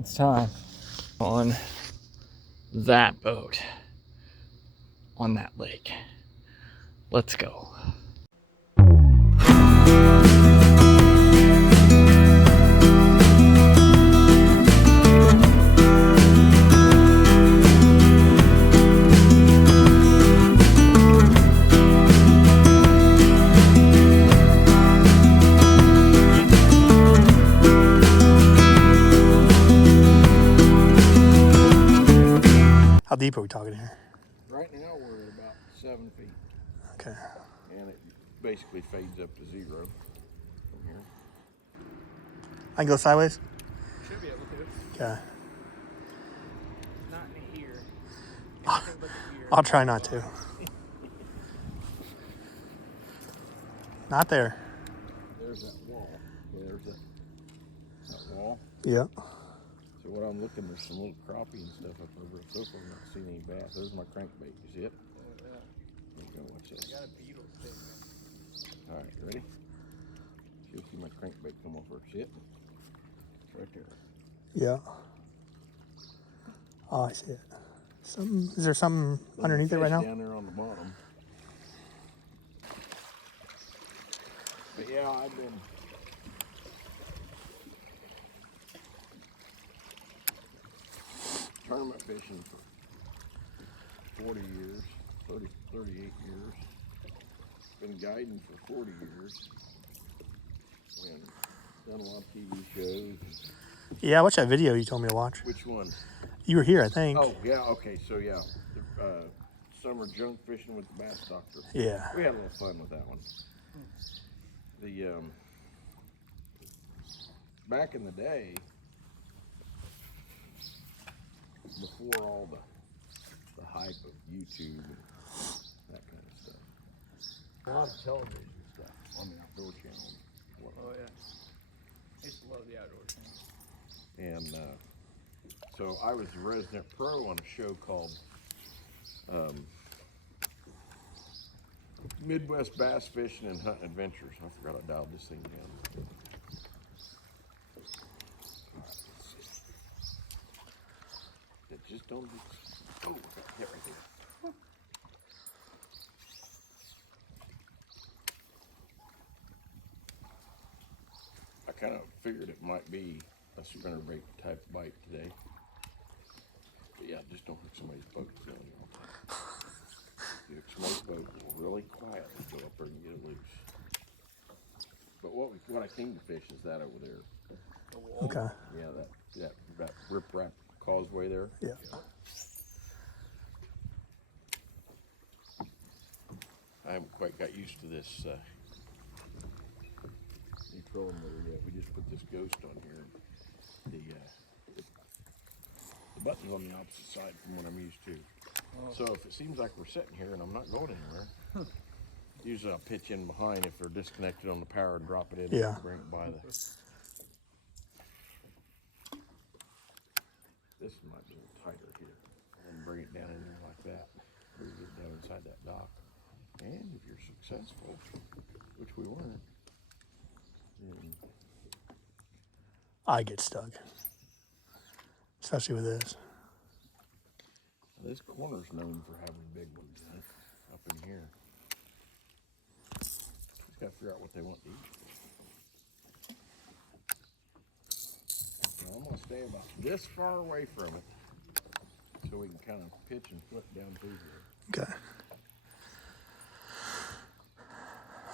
It's time on that boat on that lake. Let's go. How deep are we talking here? Right now we're at about 7 feet. Okay. And it basically fades up to 0 from here. I can go sideways? Should be able to. Okay. Not in here. I'll try not to. Not there. There's that wall. There's that wall. Yeah. So what I'm looking, there's some little crappie and stuff up over it. So far, I'm not seeing any bass. There's my crankbait. You see it? Oh, yeah. Let me go watch this. I got a beetle stick. All right, ready? You'll see my crankbait come off there. See it? It's right there. Yeah. Oh, I see it. Is there something underneath it right now? Down there on the bottom. But yeah, I've been tournament fishing for 40 years, 38 years. Been guiding for 40 years. And done a lot of TV shows. Yeah, I watched that video you told me to watch. Which one? You were here, I think. Oh, yeah, okay, so yeah. The, summer junk fishing with the bass doctor. Yeah. We had a little fun with that one. The, back in the day, before all the hype of YouTube and that kind of stuff. A lot of television stuff on the outdoor channel. Oh, yeah. I used to love the outdoor channel. And so I was a resident pro on a show called Midwest Bass Fishing and Hunting Adventures. I forgot I dialed this thing down. It just don't be, oh, I got hit right there. I kind of figured it might be a spinnerbait type bite today. But yeah, just don't hook somebody's boat. You hook somebody's boat, will really quietly go up there and get it loose. But what I came to fish is that over there. Okay. Yeah, that rip-rap causeway there. Yeah. I haven't quite got used to this new trolling motor yet. We just put this ghost on here. The button's on the opposite side from what I'm used to. So if it seems like we're sitting here and I'm not going anywhere, usually I'll pitch in behind if they're disconnected on the power and drop it in. Yeah. And bring it by the. This might be a little tighter here, and bring it down in there like that. Bring it down inside that dock. And if you're successful, which we weren't, then I get stuck. Especially with this. this corner's known for having big ones in it, up in here. Just gotta figure out what they want to eat. So I'm gonna stay about this far away from it, so we can kind of pitch and flip down through here. Okay.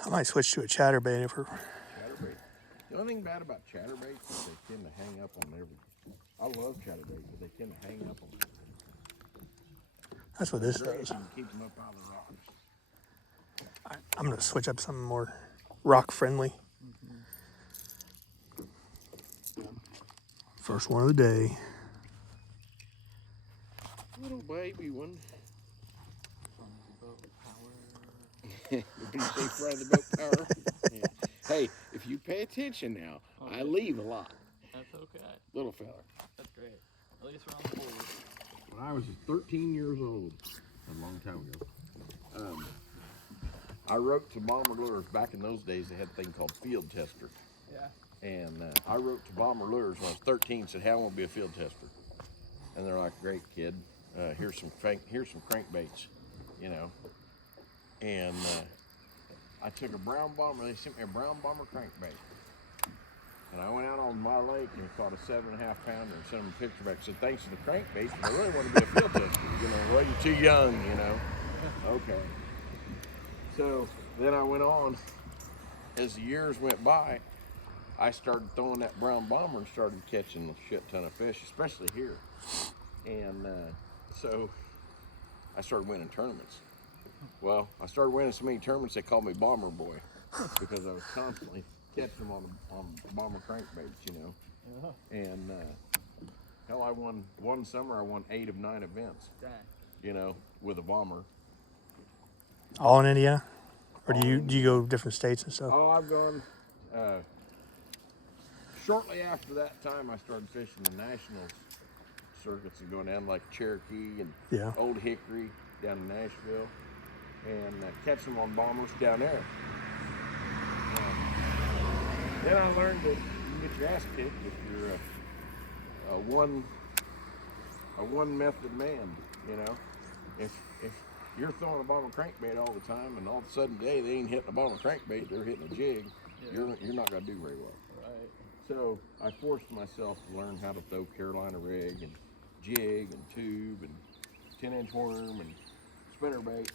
I might switch to a chatterbait if we're... Chatterbait. The only thing bad about chatterbaits is they tend to hang up on everything. I love chatterbait, but they tend to hang up on everything. That's what this Great, does. you can keep them up out of the rocks. I'm going to switch up something more rock-friendly. First one of the day. Little baby one. When you say front of the boat power. Yeah. Hey, if you pay attention now, I leave a lot. That's okay. Little fella. That's great. At least we're on the board. When I was 13 years old, a long time ago, I wrote to bomber lures. Back in those days, they had a thing called field tester. Yeah. And I wrote to Bomber Lures when I was 13, said, hey, I want to be a field tester. And they're like, great, kid. Here's some crankbaits, you know. And I took a brown bomber. They sent me a brown bomber crankbait. And I went out on my lake and caught a 7.5 pounder and sent them a picture back. Said, thanks to the crankbait, but I really want to be a field tester. You know, well, you're too young, you know. Okay. So then I went on. As the years went by, I started throwing that brown bomber and started catching a shit ton of fish, especially here. And so I started winning tournaments. Well, I started winning so many tournaments, they called me Bomber Boy because I was constantly catching them on bomber crankbaits, you know. And hell, I won one summer. I won 8 of 9 events. Dang. You know, with a bomber. All in Indiana, or do you go different states and stuff? Oh, I've gone. Shortly after that time, I started fishing the nationals circuits and going down like Cherokee and Old Hickory down in Nashville, and catch them on bombers down there. Then I learned that you can get your ass kicked if you're a one method man. You know, if you're throwing a bomber crankbait all the time, and all of a sudden, hey, they ain't hitting a bomber crankbait, they're hitting a jig. Yeah. You're not gonna do very well. Right. So I forced myself to learn how to throw Carolina rig and jig and tube and 10-inch worm and spinnerbait.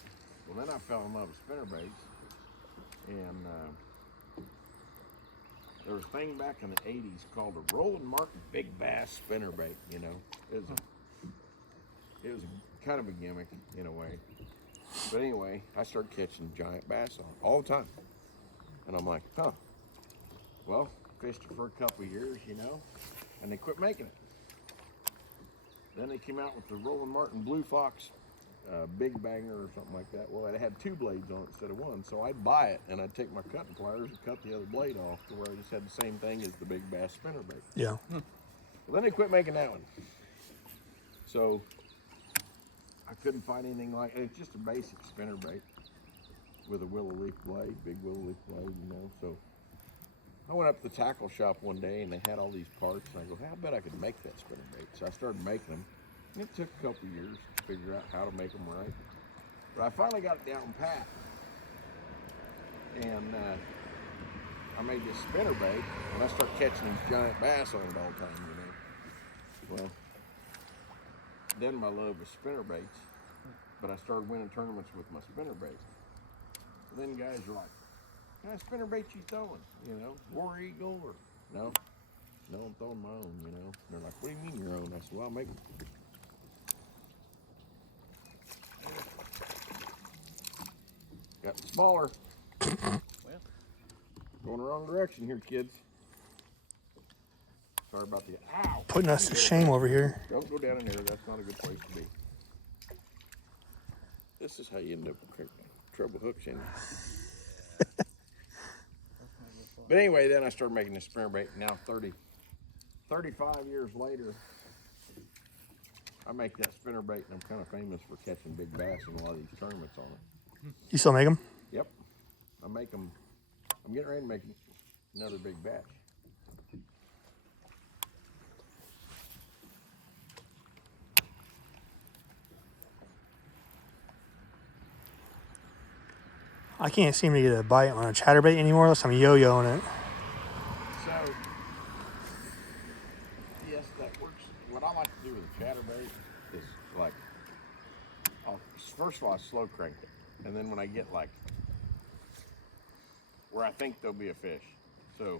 Well, then I fell in love with spinnerbaits, and there was a thing back in the 80s called a Roland Martin Big Bass spinnerbait. You know, it was kind of a gimmick in a way. But anyway, I started catching giant bass on it all the time, and I'm like, huh. Well, fished it for a couple of years, you know, and they quit making it. Then they came out with the Roland Martin Blue Fox Big Banger or something like that. Well, it had 2 blades on it instead of 1, so I'd buy it and I'd take my cutting pliers and cut the other blade off to where I just had the same thing as the Big Bass spinnerbait. Yeah. Well, then they quit making that one. So I couldn't find anything like it. It's just a basic spinnerbait with a willow leaf blade, big willow leaf blade, you know. So I went up to the tackle shop one day and they had all these parts, and I go, hey, I bet I could make that spinnerbait. So I started making them. And it took a couple years to figure out how to make them right. But I finally got it down pat. And I made this spinnerbait, and I started catching these giant bass on it all the time, you know. Well, then my love was spinnerbaits, but I started winning tournaments with my spinnerbaits. Then guys are like, what kind of spinnerbait you throwing? You know, War Eagle or no, I'm throwing my own, you know. And they're like, what do you mean your own? I said, well, I'll make them. Got smaller. Well, going the wrong direction here, kids. Sorry about the ow. Putting us to shame over here. Don't go down in there. That's not a good place to be. This is how you end up with treble hooks in. But anyway, then I started making this spinnerbait. Now 35 years later, I make that spinnerbait, and I'm kind of famous for catching big bass in a lot of these tournaments on it. You still make them? Yep. I make them. I'm getting ready to make another big batch. I can't seem to get a bite on a chatterbait anymore unless I'm yo-yoing it. So, yes, that works. What I like to do with a chatterbait is like, first of all, I slow crank it. And then when I get like, where I think there'll be a fish. So,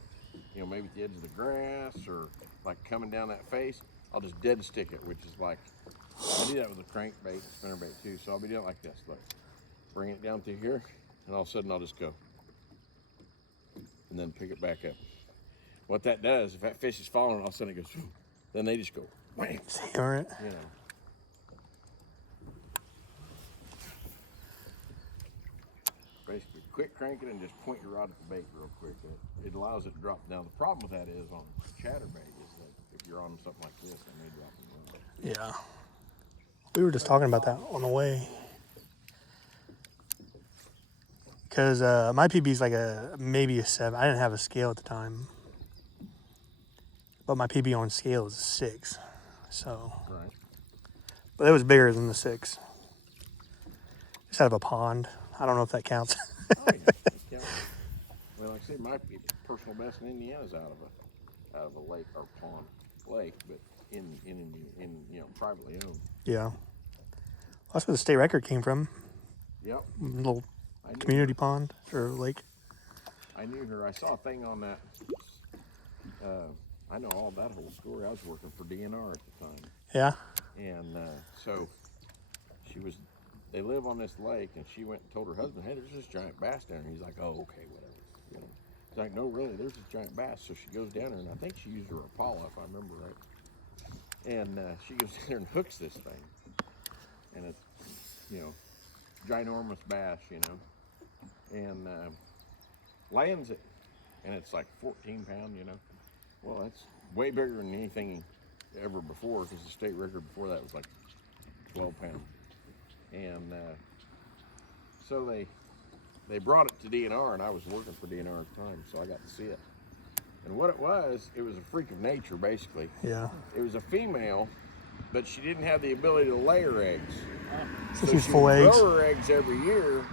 you know, maybe at the edge of the grass or like coming down that face, I'll just dead stick it, which is like, I do that with a crankbait, spinnerbait too. So I'll be doing it like this, look. Bring it down through here, and all of a sudden I'll just go. And then pick it back up. What that does, if that fish is falling, all of a sudden it goes, whew, then they just go, wham. Hammer it. You know. Basically, quick crank it and just point your rod at the bait real quick. It allows it to drop down. The problem with that is on chatterbait is that if you're on something like this, it may drop and run. Yeah. We were just talking about that on the way. Because my PB is like maybe a 7. I didn't have a scale at the time. but my PB on scale is a 6. So, Right. but it was bigger than the 6. Just out of a pond. I don't know if that counts. Oh yeah, it counts. Well, like I say, my personal best in Indiana is out of a lake or pond, lake, but in privately owned. Yeah. That's where the state record came from. Yep. Little I knew community her. pond or lake. I knew her. I saw a thing on that. I know all that whole story. I was working for DNR at the time. Yeah. And so they live on this lake, and she went and told her husband, hey, there's this giant bass down there. And he's like, oh, okay, whatever. You know. He's like, no, really, there's this giant bass. So she goes down there, and I think she used her Apollo, if I remember right. And she goes down there and hooks this thing. And it's, ginormous bass, and lands it. And it's like 14 pound, Well, that's way bigger than anything ever before, because the state record before that was like 12 pounds. And so they brought it to DNR, and I was working for DNR at the time, so I got to see it. And what it was a freak of nature, basically. Yeah. It was a female, but she didn't have the ability to lay her eggs. So So she's she full would eggs. grow her eggs every year,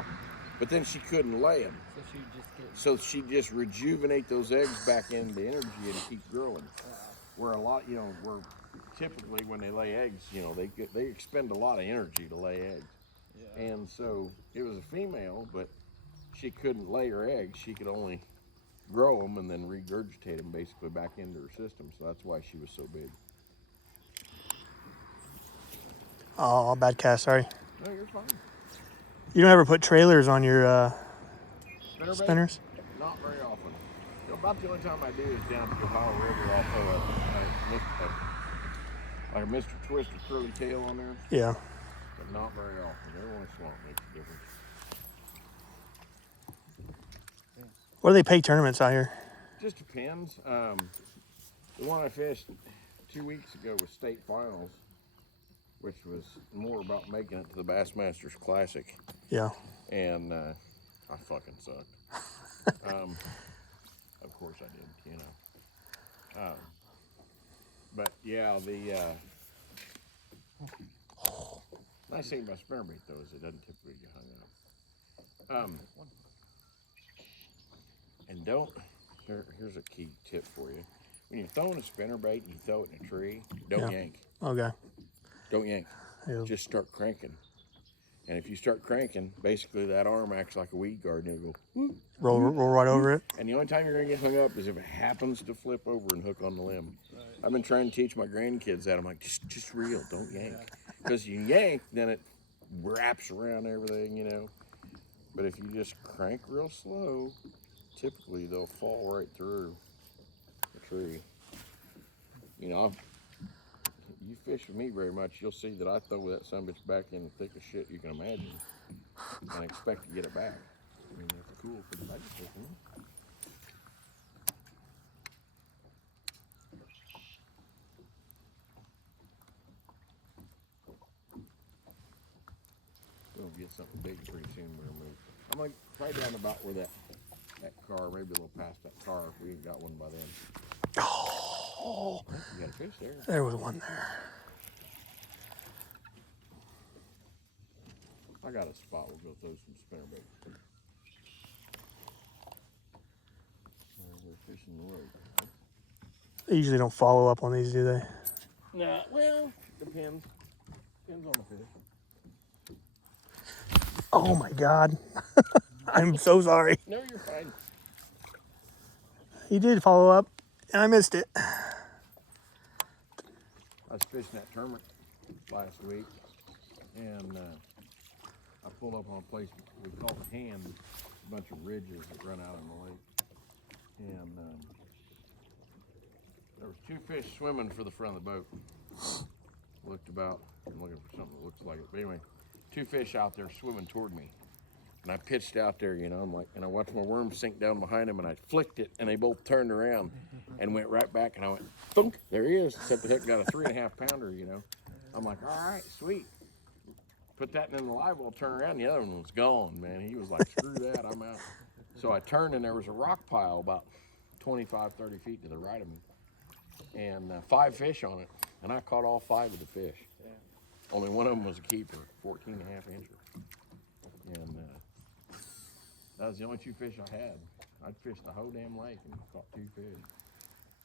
but then she couldn't lay them. So she just gets. So she'd just rejuvenate those eggs back into energy and keep growing. Where a lot, where typically when they lay eggs, they expend a lot of energy to lay eggs. Yeah. And so it was a female, but she couldn't lay her eggs. She could only grow them and then regurgitate them basically back into her system. So that's why she was so big. Oh, bad cast. Sorry. No, you're fine. You don't ever put trailers on your Spinnerbait? spinners? Not very often. About the only time I do is down at the Ohio River. I'll throw like a Mr. Twister curly tail on there, Yeah. but not very often. Every once in a while it makes a difference. What do they pay tournaments out here? Just depends. The one I fished 2 weeks ago was state finals, which was more about making it to the Bassmasters Classic, Yeah. and I fucking sucked. Of course I did, but yeah, the nice thing about spinnerbait though is it doesn't typically get hung up. And here's a key tip for you. When you're throwing a spinnerbait and you throw it in a tree, don't yank. Okay. Don't yank. Yeah. Just start cranking. And if you start cranking, basically that arm acts like a weed guard and it'll go whoop. Roll right over it. And the only time you're gonna get hung up is if it happens to flip over and hook on the limb. Right. I've been trying to teach my grandkids that. I'm like, just reel, don't yank. Because you yank, then it wraps around everything, But if you just crank real slow, typically they'll fall right through the tree. You fish with me very much, you'll see that I throw that sumbitch back in the thickest shit you can imagine and expect to get it back. I mean, that's cool for the magic fishing. We'll get something big pretty soon. We'll move. I'm like right down about where that car, maybe a little past that car. If we ain't got one by then. Oh, You got a fish there. there was one there. I got a spot. We'll go throw some spinnerbait. We're fishing the lake. They usually don't follow up on these, do they? Nah, well, depends. Depends on the fish. Oh my God. I'm so sorry. No, you're fine. He did follow up, and I missed it. I was fishing that tournament last week, and I pulled up on a place we call the Hand, a bunch of ridges that run out in the lake, and there was 2 fish swimming for the front of the boat. Looked about, I'm looking for something that looks like it, but anyway, 2 fish out there swimming toward me. And I pitched out there, I'm like, and I watched my worm sink down behind him, and I flicked it, and they both turned around and went right back, and I went, thunk, there he is, except the hook got a 3.5 pounder, I'm like, all right, sweet. Put that in the live well, turn around, the other one was gone, man. He was like, screw that, I'm out. So I turned, and there was a rock pile about 25, 30 feet to the right of me. and 5 fish on it, and I caught all 5 of the fish. Yeah. Only one of them was a keeper, 14.5 incher, and that was the only 2 fish I had. I'd fished the whole damn lake and caught 2 fish.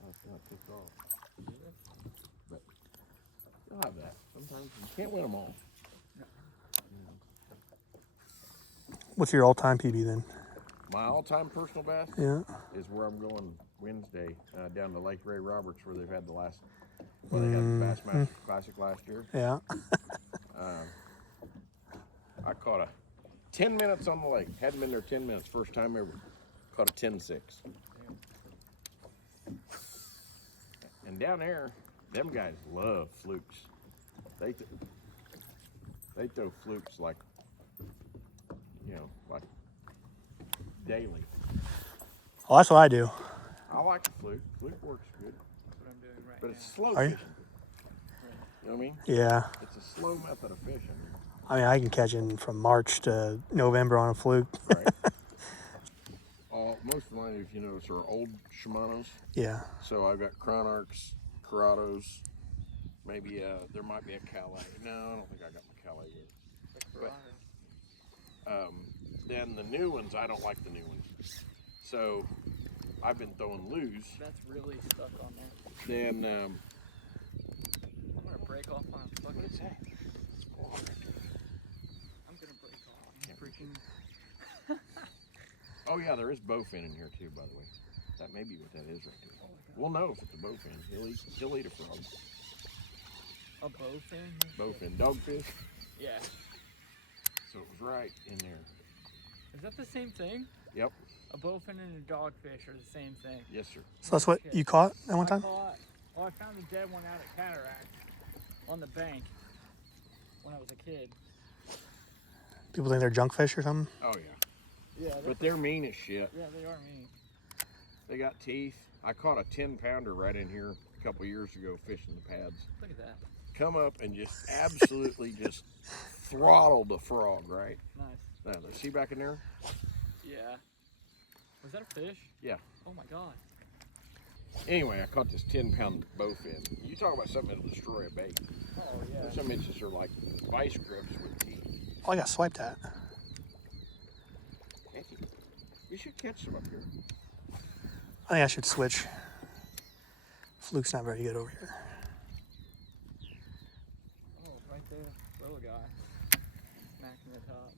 I was kind of pissed off. But you'll have that. Sometimes you can't win them all. What's your all-time PB then? My all-time personal best is where I'm going Wednesday down to Lake Ray Roberts, where they've had the last, they had the Bassmaster Classic last year. Yeah. I caught a 10 minutes on the lake. Hadn't been there 10 minutes. First time ever. Caught a 10-6. And down there, them guys love flukes. They throw flukes like, like daily. Well, that's what I do. I like a fluke. Fluke works good. That's what I'm doing right But now. it's slow Are you? fishing. You know what I mean? Yeah. It's a slow method of fishing. I mean, I can catch it from March to November on a fluke. Right. Most of mine, if you notice, are old Shimanos. Yeah. So I've got Chronarchs, Corrados, maybe there might be a Calais. No, I don't think I got my Calais yet. But, then the new ones, I don't like the new ones. So I've been throwing loose. That's really stuck on there. Then I'm gonna break off my fucking. what is that? I'm gonna break off. I'm freaking. Oh yeah, there is bowfin in here too, by the way. That may be what that is right there. We'll know if it's a bowfin. He'll eat a frog. A bowfin? Bowfin, dogfish. Yeah. So it was right in there. Is that the same thing? Yep. A bowfin and a dogfish are the same thing. Yes, sir. So that's what you caught at one time? I found a dead one out at Cataract on the bank when I was a kid. People think they're junk fish or something? Oh yeah. Yeah, But they're mean as shit. yeah, they are mean. They got teeth. I caught a 10-pounder right in here a couple years ago fishing the pads. Look at that. Come up and just absolutely just throttled the frog, right? Nice. Now, see back in there? Yeah. Was that a fish? Yeah. Oh my god. Anyway, I caught this 10-pound bowfin. You talk about something that'll destroy a bait. Oh yeah. Some inches are like vice grips with teeth. Oh, I got swiped at. We should catch some up here. I think I should switch. Fluke's not very good over here. Oh, right there. Little guy. Smacking the top.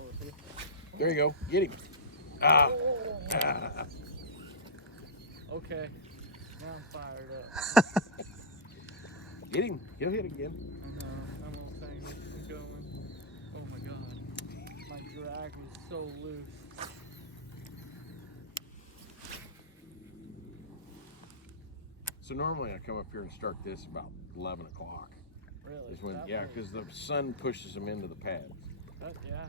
Oh, see? There you go. Get him. Ah. Okay. Now I'm fired up. Get him. He'll hit again. I know. I'm all saying this is going. Oh my god. My drag is so loose. So normally I come up here and start this about 11 o'clock. Really? Is when, That yeah, late? because the sun pushes them into the pads. Yeah.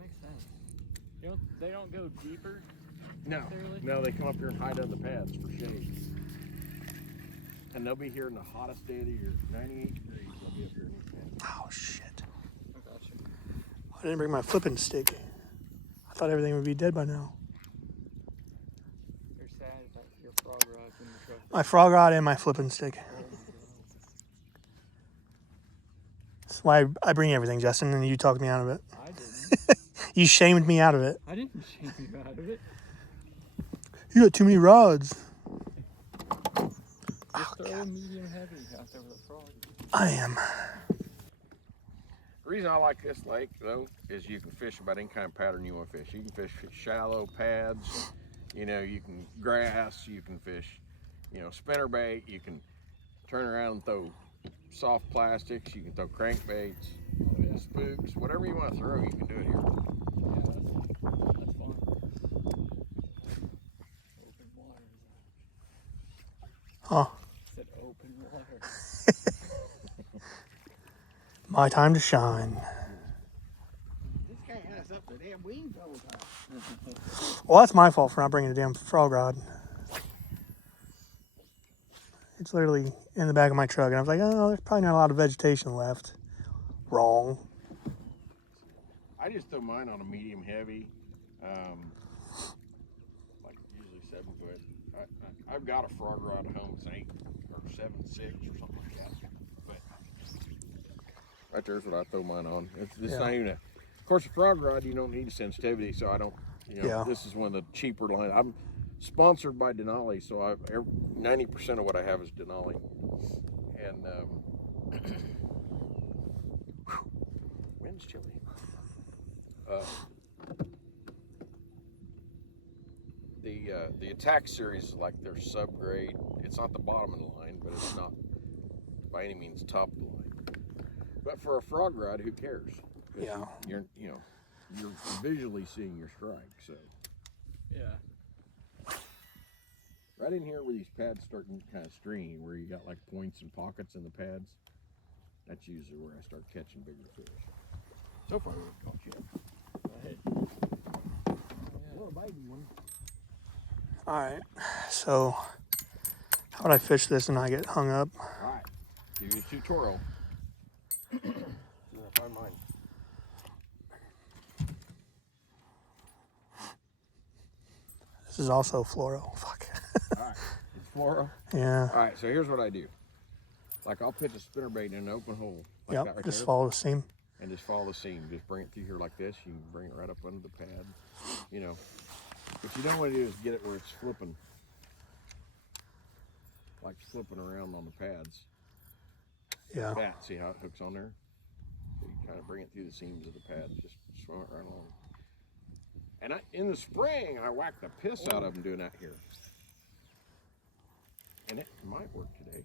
Makes sense. You know, they don't go deeper. No, necessarily? no, they come up here and hide on the pads for shade. And they'll be here in the hottest day of the year, 98 degrees. They'll be up here in these pads. Oh, shit. I got you. I didn't bring my flipping stick. I thought everything would be dead by now. You're sad that your frog rod's in the truck. My frog rod and my flipping stick. Oh my god. That's why I bring everything, Justin, and you talked me out of it. I didn't. You shamed me out of it. I didn't shame you out of it. You got too many rods. Just throw a medium heavy out there with a frog. I am. The reason I like this lake, though, is you can fish about any kind of pattern you want to fish. You can fish shallow pads, you can grass, you can fish, spinnerbait, you can turn around and throw soft plastics, you can throw crankbaits, spooks, whatever you want to throw, you can do it here. Yeah, that's fun. Open water. Huh. Said open water. My time to shine. This guy has up the damn wings all the time. Well, that's my fault for not bringing a damn frog rod. It's literally in the back of my truck, and I was like, oh, there's probably not a lot of vegetation left. Wrong. I just throw mine on a medium heavy, like usually 7 foot. I've got a frog rod at home. It's 8 or 7.6 or something like that. But right there's what I throw mine on. It's not even of course, a frog rod, you don't need a sensitivity, so I don't, this is one of the cheaper lines. I'm sponsored by Denali, so 90% of what I have is Denali. And, wind's chilly. The Attack series is like their subgrade. It's not the bottom of the line, but it's not by any means top of the line. But for a frog rod, who cares? Yeah. You're visually seeing your strike, so. Yeah. Right in here where these pads start kind of stringy, where you got like points and pockets in the pads, that's usually where I start catching bigger fish. So far, we've caught you. Go ahead. Little baby one. All right. So, how would I fish this and not get hung up? All right. Give you a tutorial. I'm gonna find mine. This is also fluoro. Fuck. All right. It's fluoro. Yeah. All right. So here's what I do. Like I'll pitch a spinnerbait in an open hole. Like Yep. that right Just there, follow the seam. and just follow the seam. Just bring it through here like this. You can bring it right up under the pad. What you don't want to do is get it where it's flipping. Like flipping around on the pads. Yeah. That, see how it hooks on there? So you kind of bring it through the seams of the pad, just swim it right along. And in the spring, I whack the piss out of them doing that here. And it might work today.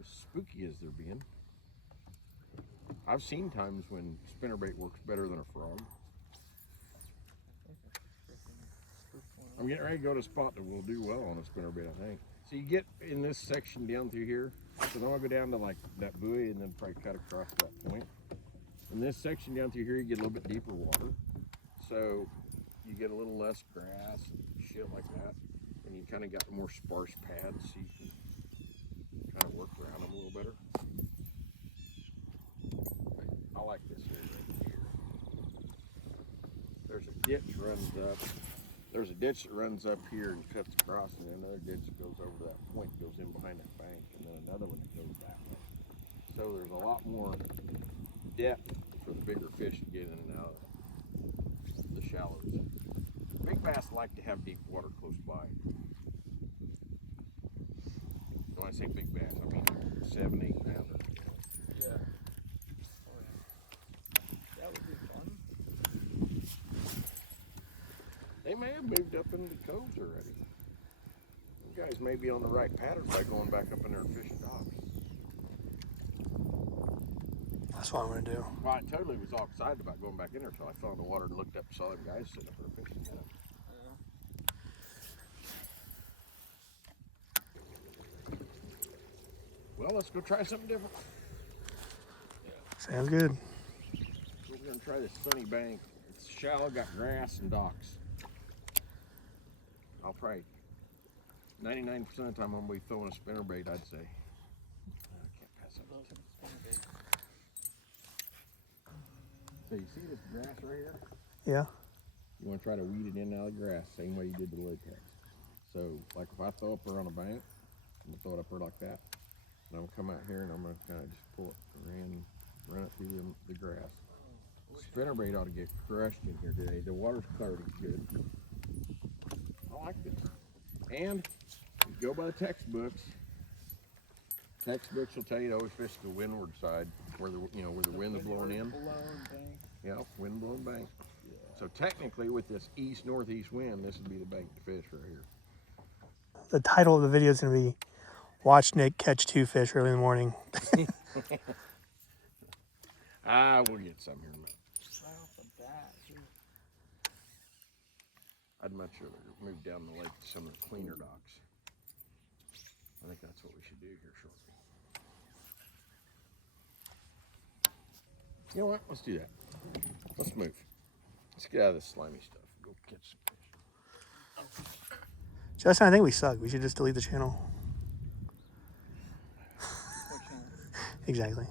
As spooky as they're being. I've seen times when spinnerbait works better than a frog. I'm getting ready to go to a spot that will do well on a spinnerbait, I think. So you get in this section down through here. So then I'll go down to like that buoy and then probably cut across that point. In this section down through here, you get a little bit deeper water. So you get a little less grass and shit like that. And you kind of got more sparse pads so you can kind of work around them a little better. I like this area right here. There's a ditch runs up. There's a ditch that runs up here and cuts across, and then another ditch that goes over to that point, goes in behind that bank, and then another one that goes that way. So there's a lot more depth for the bigger fish to get in and out of the shallows. Big bass like to have deep water close by. When I say big bass, I mean 7, 8 pounder. Yeah. Oh, yeah. That would be fun. They may have moved up into the coves already. You guys may be on the right pattern by going back up in there and fishing docks. That's what I'm going to do. Well, I totally was all excited about going back in there until I fell in the water and looked up and saw them guys sitting up there fishing. Well, let's go try something different. Sounds good. We're going to try this sunny bank. It's shallow, got grass and docks. I'll probably 99% of the time I'm going to be throwing a spinnerbait, I'd say. I can't pass up. So you see this grass right here? Yeah. You want to try to weed it in out of the grass, same way you did the latex. So, like if I throw up her on a bank, I'm going to throw it up her like that. And I'm going to come out here and I'm going to kind of just pull it and run it through the grass. Spinnerbait ought to get crushed in here today. The water's clarity good. I like this. And you go by the textbooks. Textbooks will tell you to always fish the windward side, where the where the wind's blowing in. Yeah, wind blowing bank. Yeah. So technically, with this east-northeast wind, this would be the bank to fish right here. The title of the video is going to be "Watch Nick Catch 2 Fish Early in the Morning." We'll get some here in a minute. Right off the bat, too. I'd much rather move down the lake to some of the cleaner docks. I think that's what we should do here shortly. You know what? Let's do that. Let's move. Let's get out of this slimy stuff. Go catch some fish. Justin, I think we suck. We should just delete the channel. What channel? Exactly.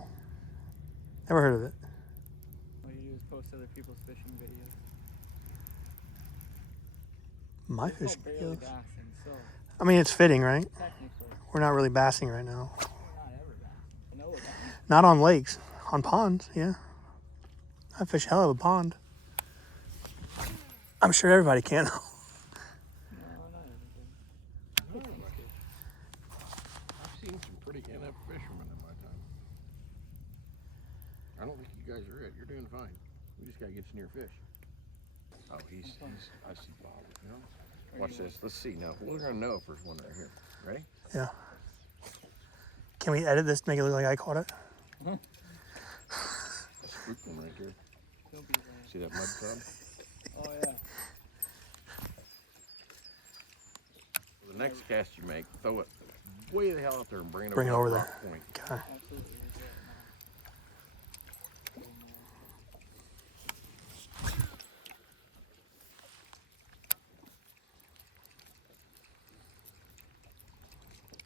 Never heard of it. All you do is post other people's fishing videos. My It's called fishing videos. BarelyBassin, so I mean, it's fitting, right? Technically. We're not really bassing right now. We're not ever bassing. No, we're not. Not on lakes. On ponds, yeah. I fish hell of a pond. I'm sure everybody can. No, not everybody. I've seen some pretty inept fishermen in my time. I don't think you guys are it. You're doing fine. We just gotta get you near fish. Oh, I see Bob. You know? Watch this. Let's see now. We're gonna know if there's one right here. Ready? Yeah. Can we edit this to make it look like I caught it? A spook one right there. Don't be there. See that mud crab? Oh, yeah. The next cast you make, throw it way the hell out there and bring it Bring it over over that there. rock point. Okay. Absolutely.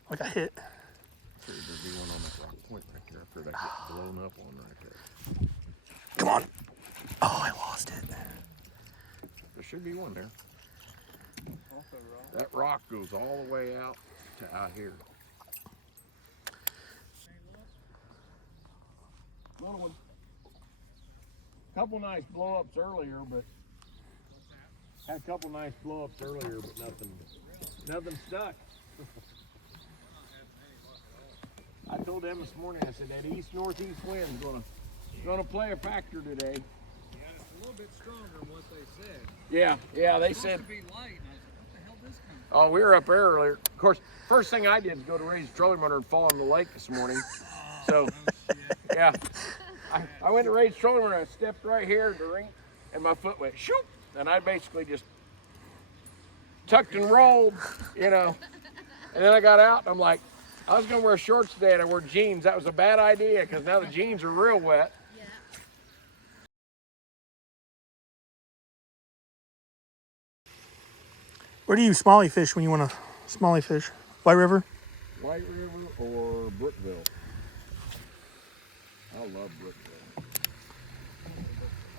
Like I hit. There'd be one on that rock point right there after that gets blown up on right there. Come on. Oh, I lost it. There should be one there. Also raw. That rock goes all the way out to out here. Little one. Couple nice blow-ups earlier, but had a couple nice blow-ups earlier, but nothing stuck. I told them this morning, I said that east-northeast wind's gonna play a factor today. Yeah, it's a little bit stronger than what they said. Yeah, they It's said. supposed to be light, and I said, what the hell this coming from? Oh, we were up there earlier. Of course, first thing I did was go to raise the trolling motor and fall in the lake this morning. So, yeah, I went to raise the trolling motor. I stepped right here to the ring, and my foot went shoop, and I basically just tucked and rolled, you know. And then I got out, and I'm like, I was gonna wear shorts today, and I wore jeans. That was a bad idea because now the jeans are real wet. Where do you smallie fish when you want to smallie fish? White River? White River or Brookville. I love Brookville.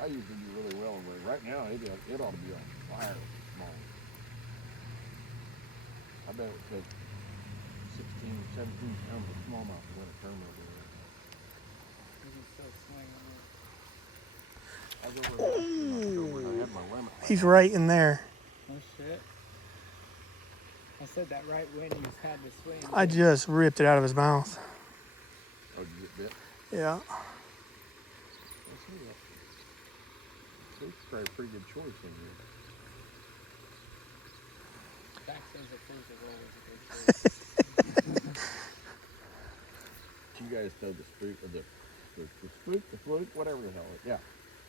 I usually do really well over there. Right now, it ought to be on fire small. I bet it would take 16, 17 pounds of smallmouth to win a tournament over there. I was over there in October and I had my limit. He's right in there. Oh, shit. I said that right when he had to swing. I just ripped it out of his mouth. Oh, did you get bit? Yeah. It's probably a pretty good choice in here. Back says the first of all was a good choice. You guys throw the spook or the spook, the fluke, whatever the hell. Yeah,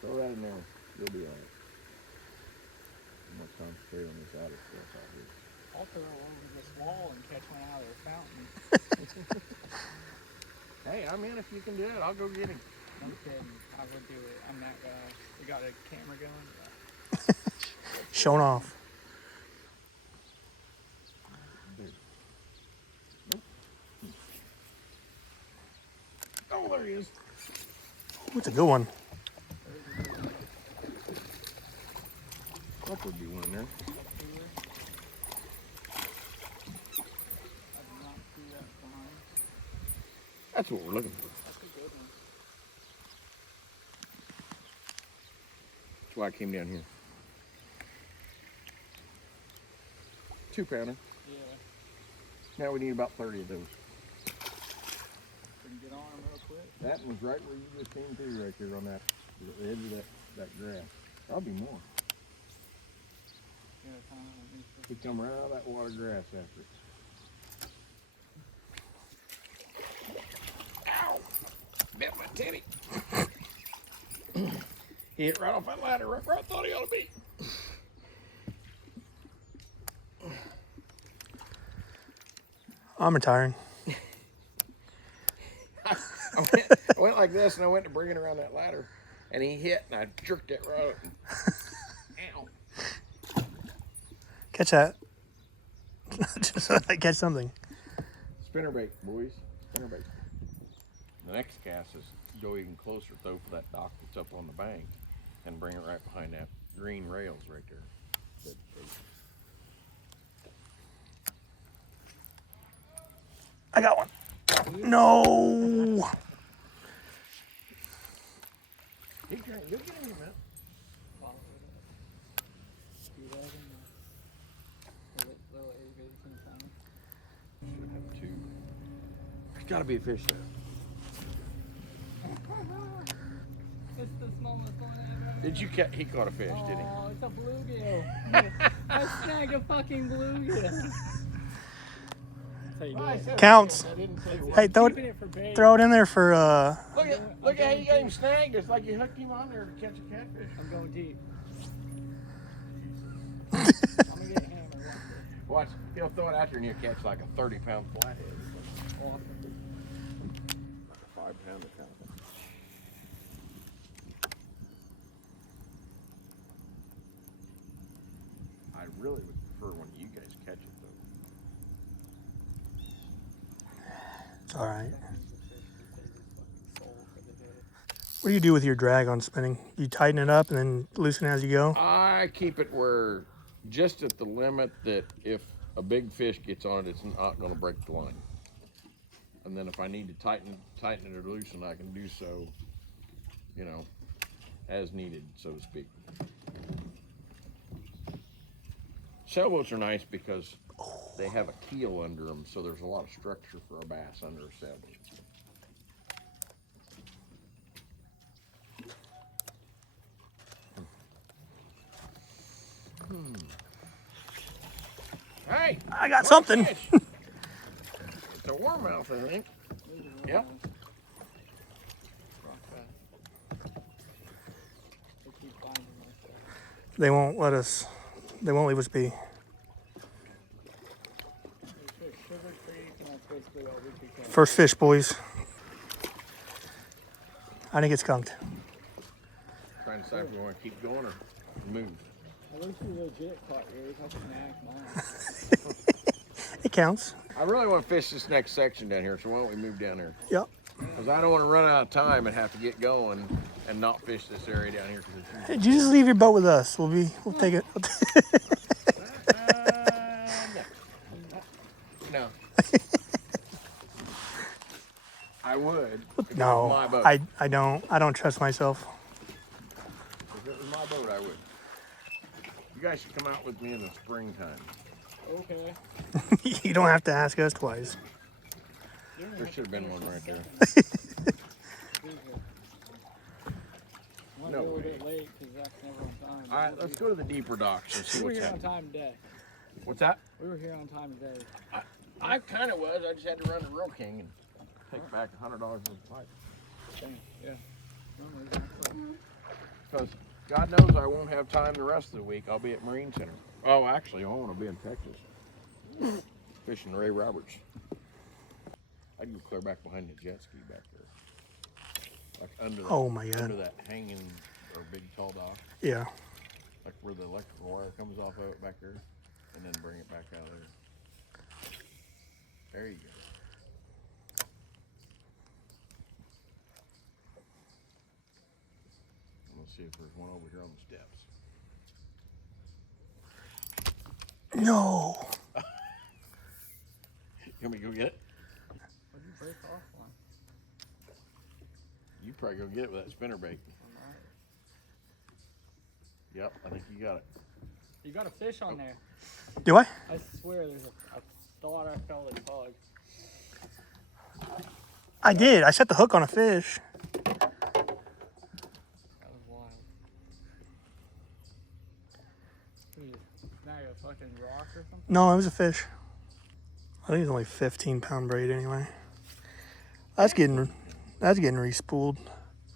throw that in there. You'll be all right. I'm gonna concentrate on this outer stuff out here. I'll throw over this wall and catch one out of the fountain. Hey, I'm in if you can do it. I'll go get him. I'm kidding. I would do it. I'm that guy. You got a camera going? Showing off. Oh, there he is. Ooh, it's a good one. Up would be one there. I did not see that behind. That's what we're looking for. That's a good one. That's why I came down here. 2-pounder. Yeah. Now we need about 30 of those. Can get on him real quick. That was right where you just came through right there on that the edge of that grass. There'll be more. Yeah, time. We come right out of that water grass after it. Ow! Bit my titty. He hit right off that ladder, right where I thought he ought to be. I'm retiring. I went like this, and I went to bring it around that ladder, and he hit, and I jerked it right up. Ow. Catch that. Just catch something. Spinnerbait, boys. Spinnerbait. The next cast is go even closer, though, for that dock that's up on the bank, and bring it right behind that green rails right there. I got one. No. You'll get him in a minute. Should have two. There's got to be a fish there. It's the smallest one I've ever Did you catch? He caught a fish, did he? Oh, it's a bluegill. I snagged a fucking bluegill. That's how you do it. Counts. I didn't say what. Hey, Keeping it for bait. throw it in there for Look at how you got him snagged. It's like you hooked him on there to catch a catfish. I'm going deep. I'm gonna get hammered. Watch, he'll throw it out there and you'll catch like a 30-pound flathead. Awesome. 5-pounder kind of thing. I really would prefer when you guys catch it though. It's all right. What do you do with your drag on spinning? You tighten it up and then loosen as you go? I keep it where just at the limit that if a big fish gets on it, it's not going to break the line. And then if I need to tighten it or loosen, I can do so, you know, as needed, so to speak. Sailboats are nice because they have a keel under them, so there's a lot of structure for a bass under a sailboat. Hey, I got something. fish. It's a warmouth, I think. Yep. They won't let us. They won't leave us be. First fish, boys. I think it's skunked. Trying to decide if we want to keep going or move. I wish you legit caught yours. I snagged mine. It counts. I really want to fish this next section down here, so why don't we move down here? Yep. Because I don't want to run out of time and have to get going and not fish this area down here. Hey, you just leave your boat with us. We'll take it. No. I would. If it was No, my boat. I don't trust myself. If it was my boat, I would. You guys should come out with me in the springtime. Okay. You don't have to ask us twice. There should have been one right there. Went No a little way. bit late because Zach's never on time. All right, let's go to the deeper docks and see We were what's here on happening. time today. What's that? We were here on time today. I kind of was. I just had to run the Real King and take back $100 worth of pipe. Dang, yeah. Normally, Zach's like, Because God knows I won't have time the rest of the week. I'll be at Marine Center. Oh, actually, I want to be in Texas. Fishing Ray Roberts. I can go clear back behind the jet ski back there. Like under that, Oh my God. under that hanging or big tall dock. Yeah. Like where the electrical wire comes off of it back there. And then bring it back out of there. There you go. Let's see if there's one over here on the steps. No. You want me to go get it? what'd you break off on? You probably go get it with that spinnerbait. Yep, I think you got it. You got a fish on there. Do I? I swear there's I thought I felt a bug. I did. I set the hook on a fish. That was wild. What is it? Snag a fucking rock or something? No, it was a fish. I think it's only 15-pound braid anyway. That's getting re-spooled.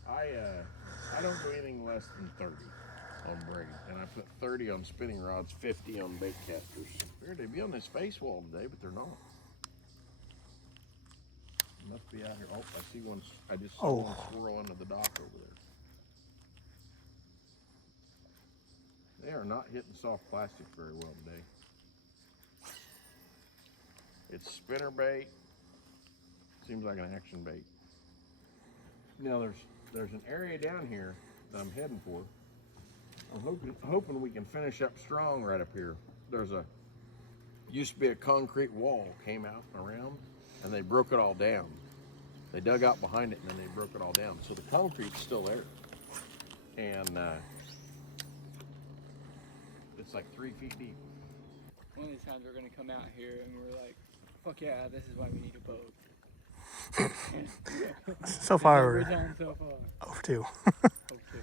I don't do anything less than 30 on braid, and I put 30 on spinning rods, 50 on bait casters. Figured they'd be on this face wall today, but they're not. Must be out here. Oh, I see one. I just saw one swirl under the dock over there. They are not hitting soft plastic very well today. It's spinner bait. Seems like an action bait. Now there's an area down here that I'm heading for. I'm hoping we can finish up strong right up here. Used to be a concrete wall came out and around. and they broke it all down. They dug out behind it and then they broke it all down. So the concrete's still there. And it's like 3 feet deep. One of these times we're gonna come out here and we're like, fuck yeah, this is why we need a boat. So far, We're we're done so far. 0 for 2. Hope to.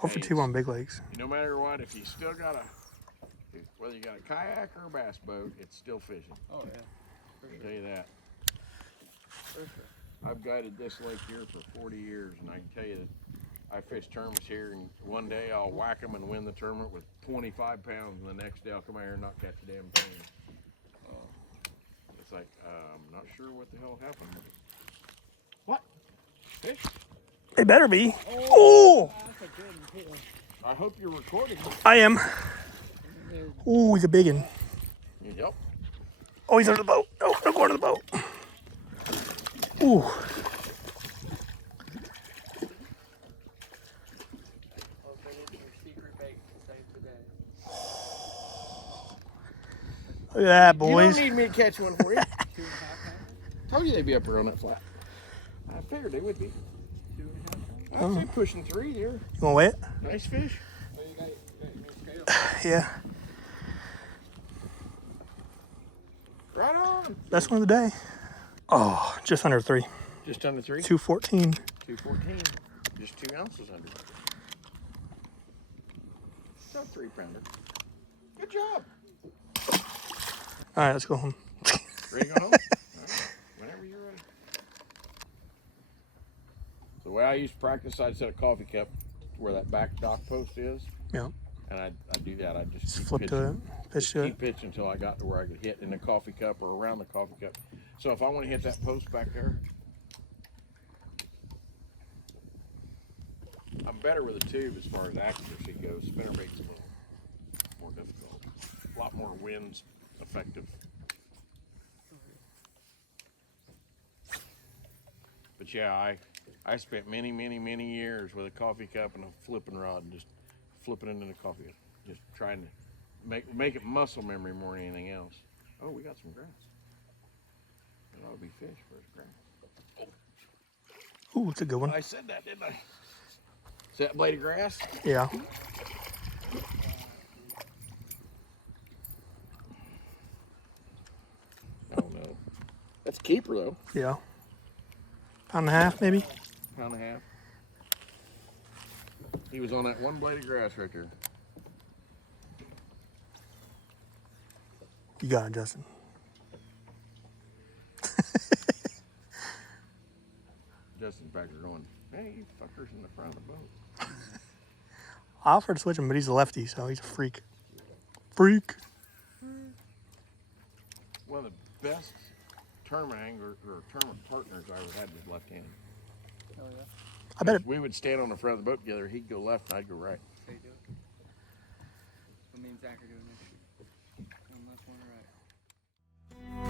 0 for 2 on big lakes. No matter what, if you still got whether you got a kayak or a bass boat, it's still fishing. Oh yeah. For I'll sure. tell you that. For sure. I've guided this lake here for 40 years, and I can tell you that I fish tournaments here, and one day I'll whack them and win the tournament with 25 pounds, and the next day I'll come out here and not catch a damn thing. Oh. It's like, I'm not sure what the hell happened. What? Fish? It better be. Oh! That's a good hit. I hope you're recording. I am. Ooh, he's a big one. Need help? Oh, he's under the boat. No, don't go under the boat. Ooh. Oh, bring in your secret bait to save the day. Look at that, You boys. don't need me to catch one for you. 2.5 pounds? Told you they'd be up there on that flat. I figured they would be. 2.5 pounds? I'd say pushing 3 there. You want to weigh it? Nice fish. Oh, you got your scale. Yeah. Right on. Best one of the day. Oh, just under 3. Just under 3? 214. 214. Just 2 ounces under. So 3-pounder. Good job. All right, let's go home. Ready to go home? All right. Whenever you're ready. The way I used to practice, I'd set a coffee cup where that back dock post is. Yeah. And I'd do that. I'd just Just keep flip pitching. to it. Pitch to it. Keep pitching until I got to where I could hit in the coffee cup or around the coffee cup. So if I want to hit that post back there, I'm better with a tube as far as accuracy goes. Spinnerbait's a little more difficult. A lot more winds effective. But yeah, I spent many years with a coffee cup and a flipping rod and just flipping it into the coffee cup. Just trying to make it muscle memory more than anything else. Oh, we got some grass. It ought to be fish versus grass. Ooh, it's a good one. I said that, didn't I? Is that blade of grass? Yeah. Oh no. That's a keeper though. Yeah. Pound and a half, maybe? Pound and a half. He was on that one blade of grass right there. You got it, Justin. Justin's back there going, hey, you fuckers in the front of the boat. I offered to switch him, but he's a lefty, so he's a freak. Freak. One of the best tournament anglers or tournament partners I ever had was left-handed. Oh yeah. I bet it. We would stand on the front of the boat together. He'd go left and I'd go right. So you do it. What me and Zach are doing next year. One left, one right.